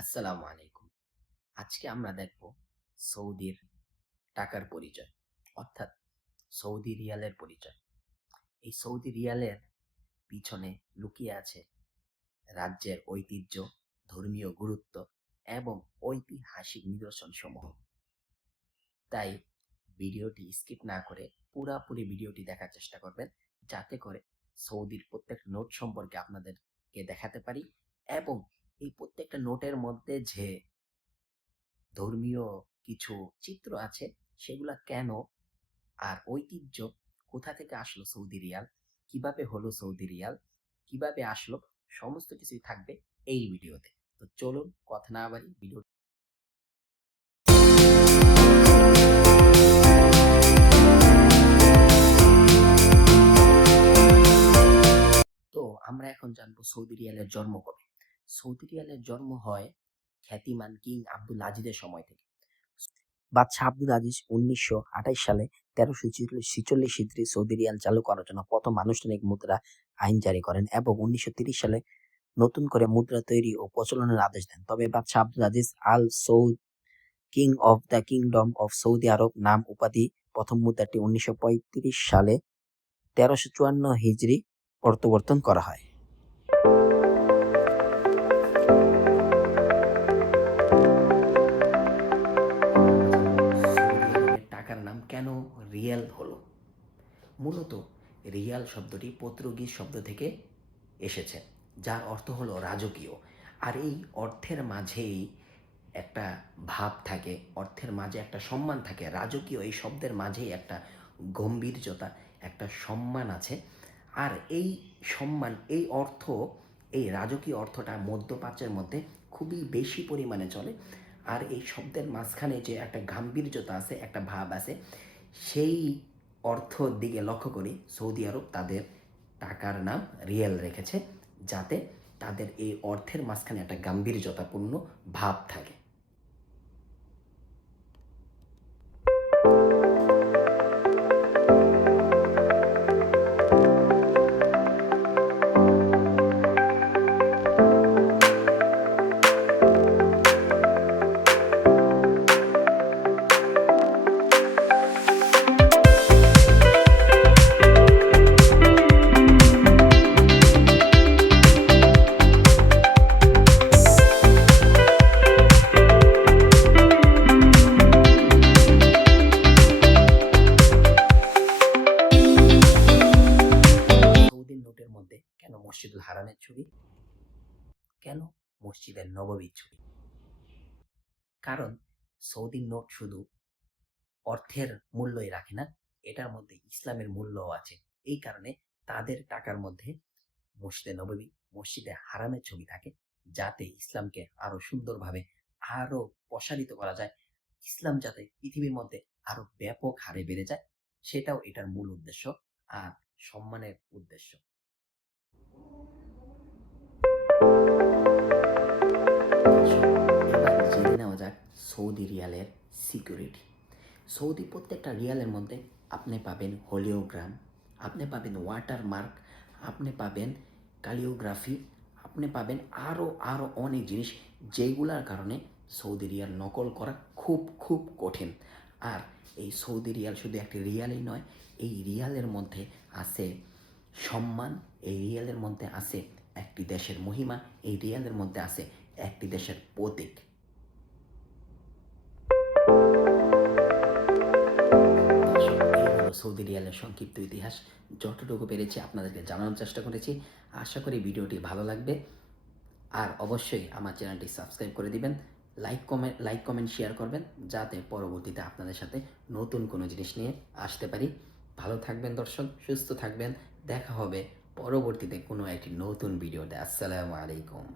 আসসালামু আলাইকুম। আজকে আমরা দেখব সৌদির টাকার পরিচয়, অর্থাৎ সৌদি রিয়ালের পরিচয়। এই সৌদি রিয়ালের পিছনে লুকিয়ে আছে রাজ্যের ঐতিহ্য, ধর্মীয় গুরুত্ব এবং ঐতিহাসিক নিদর্শন সমূহ। তাই ভিডিওটি স্কিপ না করে পুরোপুরি ভিডিওটি দেখার চেষ্টা করবেন, যাতে করে সৌদির প্রত্যেকটা নোট সম্পর্কে আপনাদেরকে দেখাতে পারি এবং এই প্রত্যেকটা নোটের মধ্যে যে ধর্মীয় কিছু চিত্র আছে সেগুলা কেন, আর ঐতিহ্য কোথা থেকে আসলো, সৌদি রিয়াল কিভাবে হলো, সৌদি রিয়াল কিভাবে আসলো, সমস্ত কিছুই থাকবে এই ভিডিওতে। তো চলুন কথা না বাড়ি ভিডিও। তো আমরা এখন জানবো সৌদি রিয়ালের জন্ম কবে। সৌদি রিয়ালের জন্ম হয় খ্যাতিমান কিং আব্দুল আজিজের সময় থেকে। বাদশাহ আব্দুল আজিজ 1928 সালে 1346 হিজরি সৌদি রিয়াল চালু করার জন্য প্রথম আনুষ্ঠানিক মুদ্রা আইন জারি করেন এবং 1930 সালে নতুন করে মুদ্রা তৈরি ও প্রচলনের আদেশ দেন। তবে বাদশাহ Abdul Aziz Al Saud, king of the kingdom of Saudi Arab নাম উপাধি প্রথম মুদ্রাটি 1935 সালে 1354 হিজরি প্রত্যাবর্তন করা হয়। টাকার নাম কেন রিয়াল হলো? মূলত রিয়াল শব্দটি পর্তুগিজ শব্দ থেকে এসেছে, যার অর্থ হলো রাজকীয়। আর এই অর্থের মাঝেই একটা ভাব থাকে, অর্থের মাঝে একটা সম্মান থাকে। রাজকীয় এই শব্দের মাঝেই একটা গম্ভীর্যতা, একটা সম্মান আছে। আর এই সম্মান, এই অর্থ, এই রাজকীয় অর্থটা মধ্যপ্রাচ্যের মধ্যে খুবই বেশি পরিমাণে চলে। আর এই শব্দের মাঝখানে যে একটা গাম্ভীর্যতা আছে, একটা ভাব আছে, সেই অর্থর দিকে লক্ষ্য করে সৌদি আরব তাদের টাকার নাম রিয়াল রেখেছে, যাতে তাদের এই অর্থের মাঝখানে একটা গাম্ভীর্যতাপূর্ণ ভাব থাকে। কেন মসজিদুল হারামের ছবি, কেন মসজিদের নববীর ছবি? কারণ সৌদির নোট শুধু অর্থের মূল্যই রাখে না, এটার মধ্যে ইসলামের মূল্যও আছে। এই কারণে তাদের টাকার মধ্যে মসজিদে নববী, মসজিদে হারামের ছবি থাকে, যাতে ইসলামকে আরো সুন্দরভাবে আরো প্রসারিত করা যায়, ইসলাম যাতে পৃথিবীর মধ্যে আরো ব্যাপক হারে বেড়ে যায়, সেটাও এটার মূল উদ্দেশ্য আর সম্মানের উদ্দেশ্য। এবার জেনে নেওয়া যাক সৌদি রিয়ালের সিকিউরিটি। সৌদি প্রত্যেকটা রিয়ালের মধ্যে আপনি পাবেন হোলিওগ্রাম, আপনি পাবেন ওয়াটারমার্ক, আপনি পাবেন ক্যালিওগ্রাফি, আপনি পাবেন আরও আরও অনেক জিনিস, যেগুলার কারণে সৌদি রিয়াল নকল করা খুব খুব কঠিন। আর এই সৌদি রিয়াল শুধু একটি রিয়ালই নয়, এই রিয়ালের মধ্যে আছে সম্মান, এই রিয়ালের মধ্যে আছে একটি দেশের মহিমা, এই রিয়ালের মধ্যে আছে একটি দেশের প্রতীক। সৌদি রিয়ালের সংক্ষিপ্ত ইতিহাস যতটুকু পেরেছি আপনাদেরকে জানানোর চেষ্টা করেছি। আশা করি ভিডিওটি ভালো লাগবে। আর অবশ্যই আমার চ্যানেলটি সাবস্ক্রাইব করে দিবেন, লাইক কমেন্ট শেয়ার করবেন, যাতে পরবর্তীতে আপনাদের সাথে নতুন কোনো জিনিস নিয়ে আসতে পারি। ভালো থাকবেন দর্শক, সুস্থ থাকবেন। দেখা হবে পরবর্তীতে কোনো একটি নতুন ভিডিওতে। আসসালামু আলাইকুম।